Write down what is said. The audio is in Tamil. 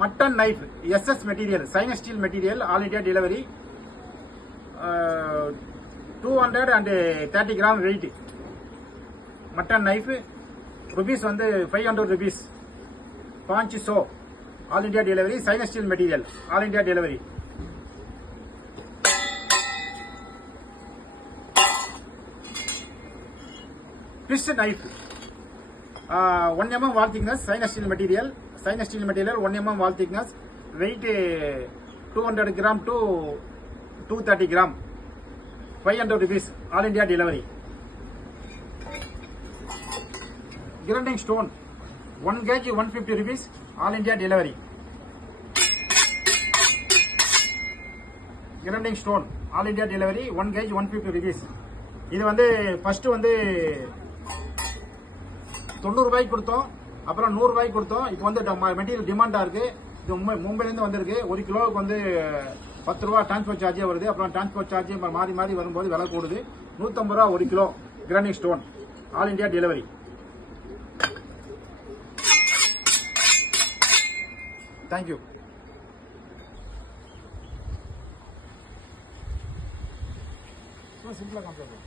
mutton knife, SS material, stainless steel material, all India delivery. 230 gram weight. Mutton knife, rupees வந்து 500 rupees. Paunch so, all India delivery, stainless steel material, all India delivery. Fish knife, 1 mm wall thickness, stainless steel material, 1 mm wall thickness, weight 200 gram to 230 gram, 500 rupees, all India delivery. Grinding stone, 1 kg 150 rupees, all India delivery. Grinding stone, all India delivery, 1 kg 150 rupees. இது வந்து ஃபர்ஸ்ட் வந்து 90 ரூபாய்க்கு கொடுத்தோம், அப்புறம் 100 ரூபாய்க்கு கொடுத்தோம். இப்போ வந்து மெட்டீரியல் டிமாண்டா இருக்கு. இது மும்பைலேருந்து வந்திருக்கு. 1 கிலோவுக்கு வந்து 10 ரூபா டிரான்ஸ்போர்ட் சார்ஜே வருது. அப்புறம் டிரான்ஸ்போர்ட் சார்ஜ் மாறி வரும்போது விலை கூடுது. 150 ரூபா 1 kilo granite stone, all India delivery. Thank you. சிம்பிளா காமிச்சு